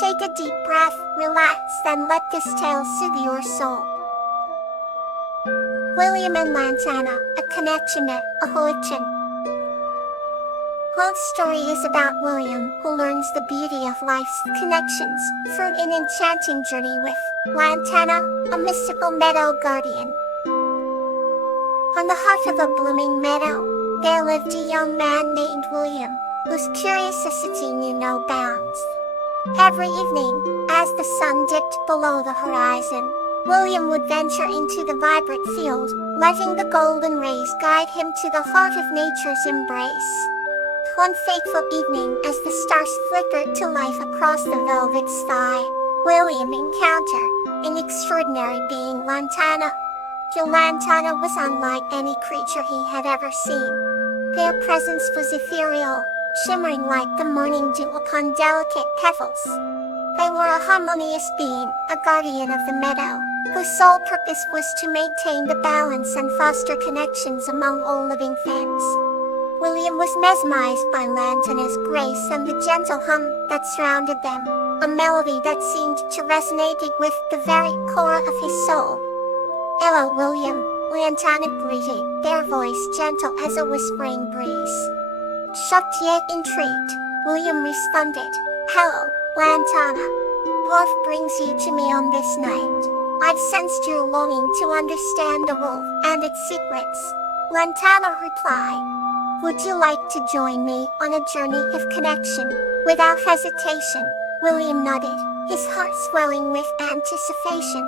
Take a deep breath, relax, and let this tale soothe your soul. William and Lantana, a connection at a origin. Whole story is about William, who learns the beauty of life's connections through an enchanting journey with Lantana, a mystical meadow guardian. On the heart of a blooming meadow, there lived a young man named William, whose curiosity knew no bounds. Every evening, as the sun dipped below the horizon, William would venture into the vibrant field, letting the golden rays guide him to the heart of nature's embrace. One fateful evening, as the stars flickered to life across the velvet sky, William encountered an extraordinary being, Lantana. The Lantana was unlike any creature he had ever seen. Their presence was ethereal, shimmering like the morning dew upon delicate petals. They were a harmonious being, a guardian of the meadow, whose sole purpose was to maintain the balance and foster connections among all living things. William was mesmerized by Lantana's grace and the gentle hum that surrounded them, a melody that seemed to resonate with the very core of his soul. "Hello, William," Lantana greeted, their voice gentle as a whispering breeze. Shocked yet intrigued, William responded, "Hello, Lantana. What brings you to me on this night? I've sensed your longing to understand the world and its secrets." Lantana replied, "Would you like to join me on a journey of connection?" Without hesitation, William nodded, his heart swelling with anticipation.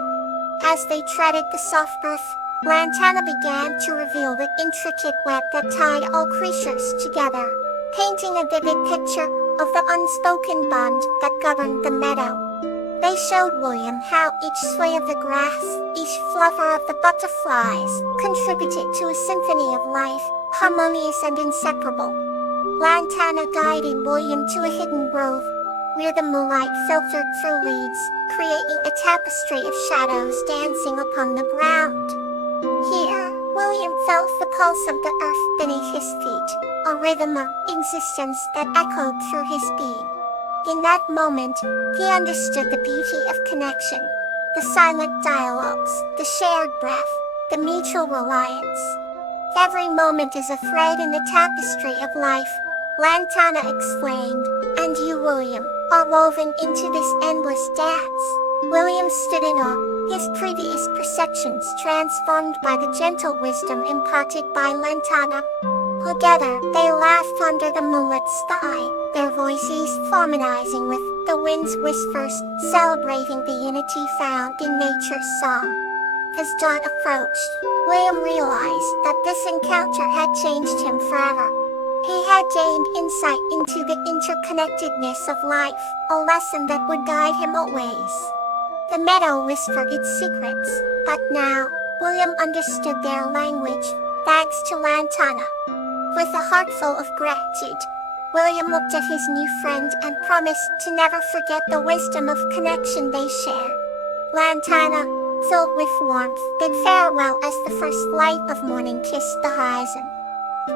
As they treaded the soft earth, Lantana began to reveal the intricate web that tied all creatures together, painting a vivid picture of the unspoken bond that governed the meadow. They showed William how each sway of the grass, each flutter of the butterflies, contributed to a symphony of life, harmonious and inseparable. Lantana guided William to a hidden grove, where the moonlight filtered through leaves, creating a tapestry of shadows dancing upon the ground. Here, William felt the pulse of the earth beneath his feet, a rhythm of existence that echoed through his being. In that moment, he understood the beauty of connection, the silent dialogues, the shared breath, the mutual reliance. "Every moment is a thread in the tapestry of life," Lantana explained, "and you, William, are woven into this endless dance." William stood in awe, his previous perceptions transformed by the gentle wisdom imparted by Lantana. Together, they laughed under the moonlit sky, their voices harmonizing with the wind's whispers, celebrating the unity found in nature's song. As dawn approached, William realized that this encounter had changed him forever. He had gained insight into the interconnectedness of life, a lesson that would guide him always. The meadow whispered its secrets, but now, William understood their language, thanks to Lantana. With a heart full of gratitude, William looked at his new friend and promised to never forget the wisdom of connection they shared. Lantana, filled with warmth, bid farewell as the first light of morning kissed the horizon.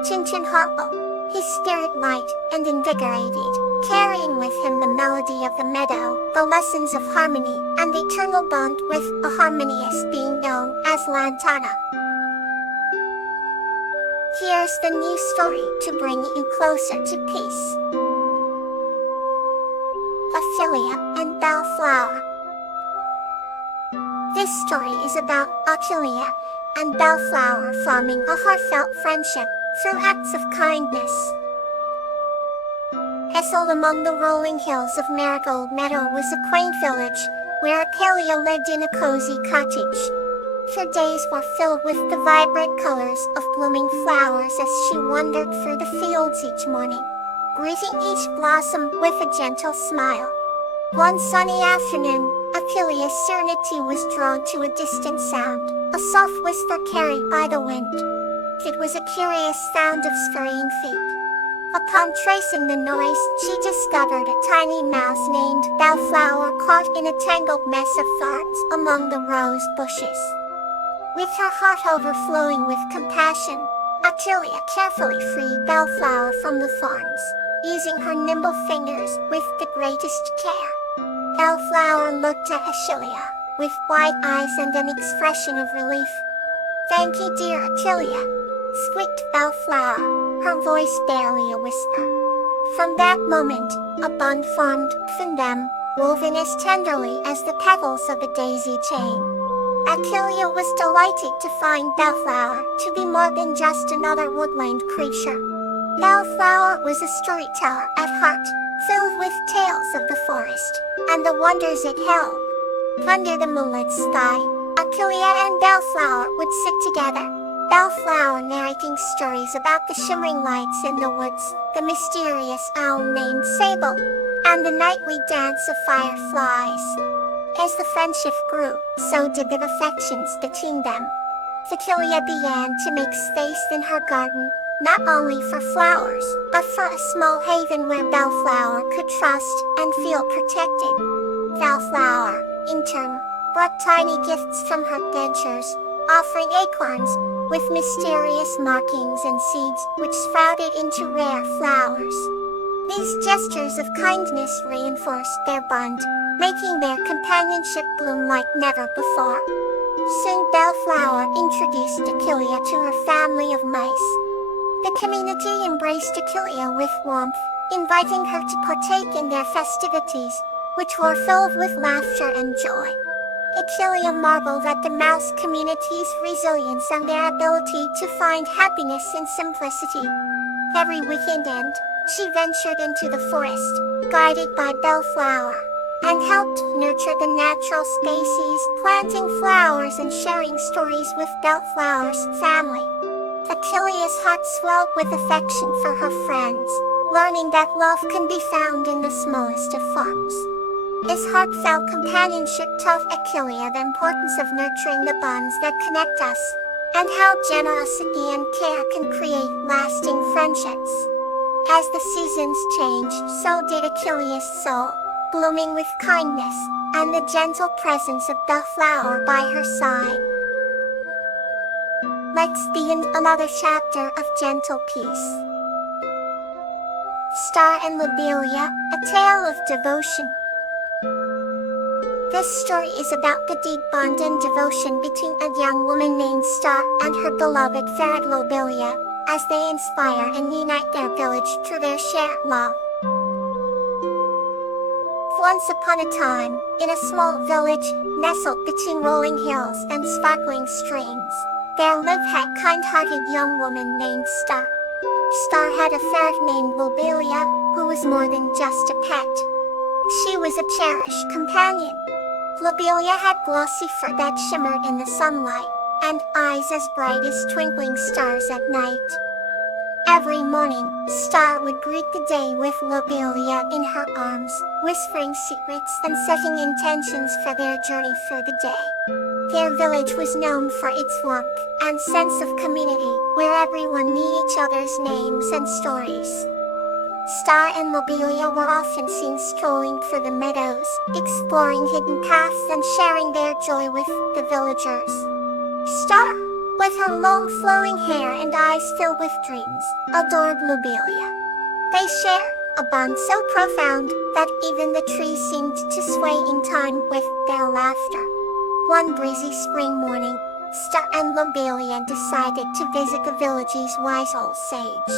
Chinchin Harpo, his spirit light and invigorated, carrying with him the melody of the meadow, the lessons of harmony, and the eternal bond with a harmonious being known as Lantana. Here's the new story to bring you closer to peace. Ophelia and Bellflower. This story is about Ophelia and Bellflower forming a heartfelt friendship through acts of kindness. Nestled among the rolling hills of Marigold Meadow was a quaint village, where Ophelia lived in a cozy cottage. Her days were filled with the vibrant colors of blooming flowers as she wandered through the fields each morning, greeting each blossom with a gentle smile. One sunny afternoon, Ophelia's serenity was drawn to a distant sound, a soft whisper carried by the wind. It was a curious sound of scurrying feet. Upon tracing the noise, she discovered a tiny mouse named Bellflower caught in a tangled mess of thorns among the rose bushes. With her heart overflowing with compassion, Ophelia carefully freed Bellflower from the thorns, using her nimble fingers with the greatest care. Bellflower looked at Achillia, with wide eyes and an expression of relief. "Thank you, dear Achillia," squeaked Bellflower, her voice barely a whisper. From that moment, a bond formed between them, woven as tenderly as the petals of a daisy chain. Achillia was delighted to find Bellflower to be more than just another woodland creature. Bellflower was a storyteller at heart, filled with tales of the forest and the wonders it held. Under the moonlit sky, Achillia and Bellflower would sit together, Bellflower narrating stories about the shimmering lights in the woods, the mysterious owl named Sable, and the nightly dance of fireflies. As the friendship grew, so did the affections between them. Achillia began to make space in her garden, not only for flowers, but for a small haven where Bellflower could trust and feel protected. Bellflower, in turn, brought tiny gifts from her dentures, offering acorns with mysterious markings and seeds which sprouted into rare flowers. These gestures of kindness reinforced their bond, making their companionship bloom like never before. Soon Bellflower introduced Achillia to her family of mice. The community embraced Achillia with warmth, inviting her to partake in their festivities, which were filled with laughter and joy. Achillia marveled at the mouse community's resilience and their ability to find happiness in simplicity. Every weekend end, she ventured into the forest, guided by Bellflower, and helped nurture the natural species, planting flowers and sharing stories with Bellflower's family. Achillia's heart swelled with affection for her friends, learning that love can be found in the smallest of forms. His heartfelt companionship taught Achillia the importance of nurturing the bonds that connect us, and how generosity and care can create lasting friendships. As the seasons changed, so did Achillia's soul, blooming with kindness and the gentle presence of Bellflower by her side. Let's begin another chapter of gentle peace. Star and Lobelia, a tale of devotion. This story is about the deep bond and devotion between a young woman named Star and her beloved ferret Lobelia, as they inspire and unite their village through their shared love. Once upon a time, in a small village, nestled between rolling hills and sparkling streams, there lived a kind-hearted young woman named Star. Star had a ferret named Lobelia, who was more than just a pet. She was a cherished companion. Lobelia had glossy fur that shimmered in the sunlight, and eyes as bright as twinkling stars at night. Every morning, Star would greet the day with Lobelia in her arms, whispering secrets and setting intentions for their journey through the day. Their village was known for its warmth and sense of community, where everyone knew each other's names and stories. Star and Lobelia were often seen strolling through the meadows, exploring hidden paths and sharing their joy with the villagers. Star, with her long flowing hair and eyes filled with dreams, adored Lobelia. They shared a bond so profound that even the trees seemed to sway in time with their laughter. One breezy spring morning, Star and Lobelia decided to visit the village's wise old sage.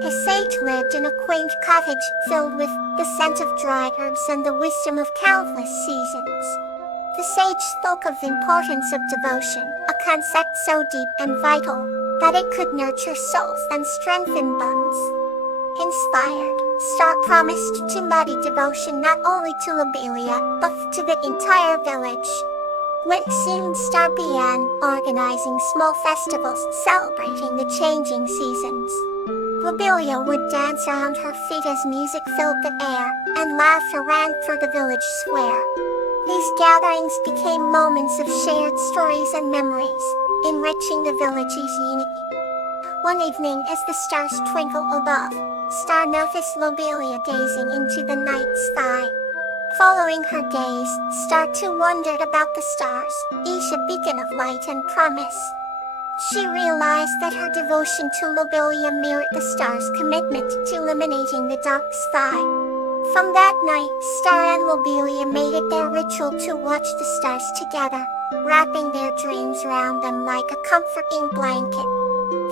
The sage lived in a quaint cottage filled with the scent of dried herbs and the wisdom of countless seasons. The sage spoke of the importance of devotion, a concept so deep and vital that it could nurture souls and strengthen bonds. Inspired, Star promised to embody devotion not only to Lobelia, but to the entire village. When soon Star began organizing small festivals celebrating the changing seasons. Lobelia would dance around her feet as music filled the air, and laughter ran through the village square. These gatherings became moments of shared stories and memories, enriching the village's unity. One evening as the stars twinkled above, Star noticed Lobelia gazing into the night sky. Following her gaze, Star too wondered about the stars, each a beacon of light and promise. She realized that her devotion to Lobelia mirrored the stars' commitment to illuminating the dark sky. From that night, Star and Lobelia made it their ritual to watch the stars together, wrapping their dreams around them like a comforting blanket.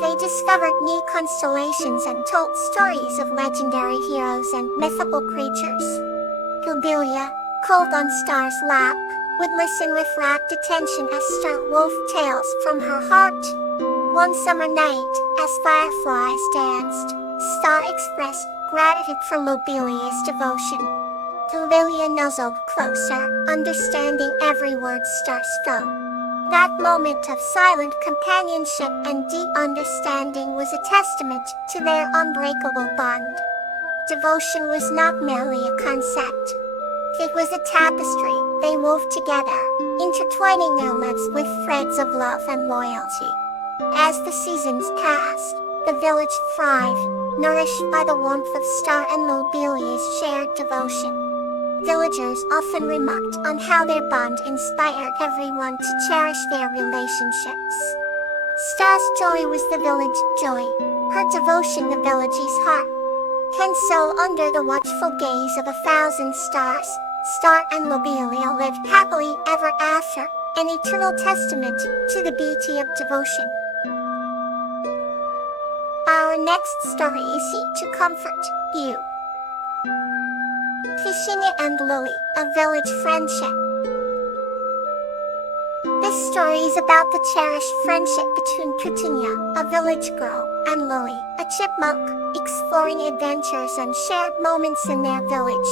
They discovered new constellations and told stories of legendary heroes and mythical creatures. Lobelia, curled on Star's lap, would listen with rapt attention as Star wove tales from her heart. One summer night, as fireflies danced, Star expressed gratitude for Lobelia's devotion. Lobelia nuzzled closer, understanding every word Star spoke. That moment of silent companionship and deep understanding was a testament to their unbreakable bond. Devotion was not merely a concept. It was a tapestry they wove together, intertwining their lives with threads of love and loyalty. As the seasons passed, the village thrived, nourished by the warmth of Star and Lobelia's shared devotion. Villagers often remarked on how their bond inspired everyone to cherish their relationships. Star's joy was the village joy, her devotion the village's heart. And so, under the watchful gaze of 1,000 stars, Star and Lobelia lived happily ever after, an eternal testament to the beauty of devotion. Our next story is seen to comfort you. Petunia and Lily, a village friendship. This story is about the cherished friendship between Petunia, a village girl, and Lily, a chipmunk, exploring adventures and shared moments in their village.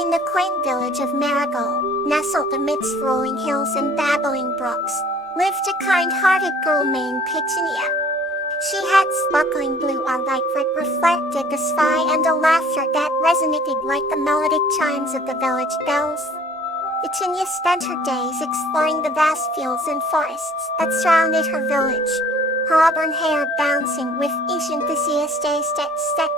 In the quaint village of Marigold, nestled amidst rolling hills and babbling brooks, lived a kind-hearted girl named Petunia. She had sparkling blue eyes that reflected the sky and a laughter that resonated like the melodic chimes of the village bells. Petunia spent her days exploring the vast fields and forests that surrounded her village, her auburn hair bouncing with each enthusiastic step.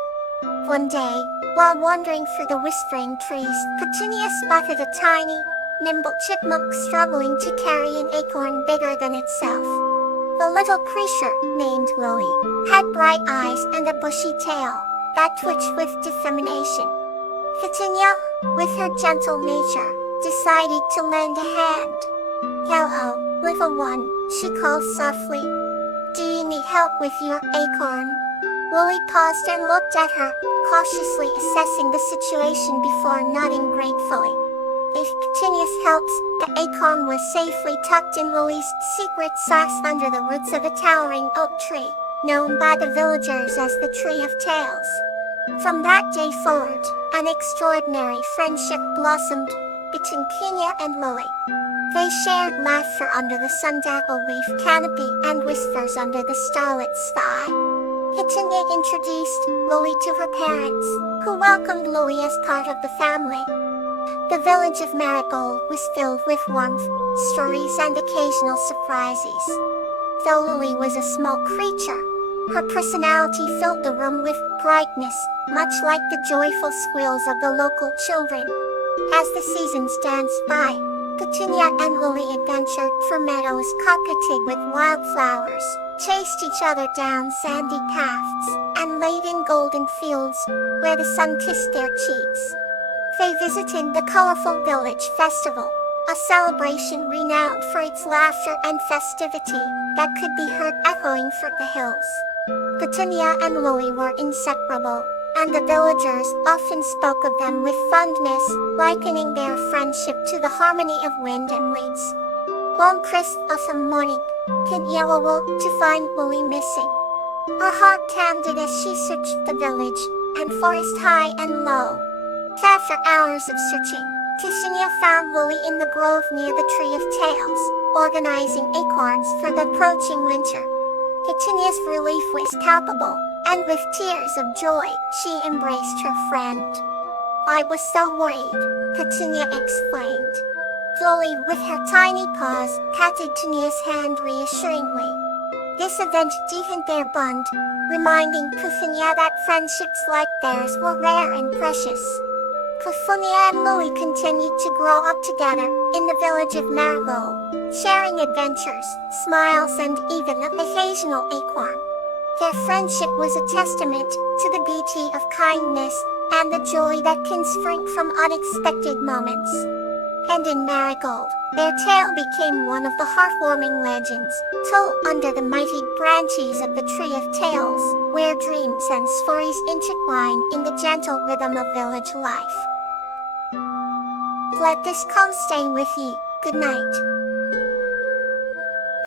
One day, while wandering through the whispering trees, Petunia spotted a tiny, nimble chipmunk struggling to carry an acorn bigger than itself. The little creature, named Lily, had bright eyes and a bushy tail that twitched with determination. Petunia, with her gentle nature, decided to lend a hand. "Hello, little one," she called softly. "Do you need help with your acorn?" Lily paused and looked at her, cautiously assessing the situation before nodding gratefully. With Petunia's help, the acorn was safely tucked in Lily's secret sauce under the roots of a towering oak tree, known by the villagers as the Tree of Tales. From that day forward, an extraordinary friendship blossomed between Petunia and Lily. They shared laughter under the sun-dappled leaf canopy and whispers under the starlit sky. Petunia introduced Lily to her parents, who welcomed Lily as part of the family. The village of Marigold was filled with warmth, stories and occasional surprises. Though Lily was a small creature, her personality filled the room with brightness, much like the joyful squeals of the local children. As the seasons danced by, Petunia and Lily adventured through meadows carpeted with wildflowers, chased each other down sandy paths, and laid in golden fields, where the sun kissed their cheeks. They visited the colorful village festival, a celebration renowned for its laughter and festivity that could be heard echoing through the hills. Petunia and Lily were inseparable, and the villagers often spoke of them with fondness, likening their friendship to the harmony of wind and leaves. One crisp autumn morning, Petunia awoke to find Lily missing. Her heart pounded as she searched the village, and forest high and low. After hours of searching, Petunia found Lily in the grove near the Tree of Tales, organizing acorns for the approaching winter. Petunia's relief was palpable, and with tears of joy, she embraced her friend. "I was so worried," Petunia explained. Lily, with her tiny paws, patted Petunia's hand reassuringly. This event deepened their bond, reminding Petunia that friendships like theirs were rare and precious. Petunia and Lily continued to grow up together in the village of Marigold, sharing adventures, smiles and even an occasional acorn. Their friendship was a testament to the beauty of kindness and the joy that can spring from unexpected moments. And in Marigold, their tale became one of the heartwarming legends, told under the mighty branches of the Tree of Tales, where dreams and stories intertwine in the gentle rhythm of village life. Let this calm stay with you. Good night.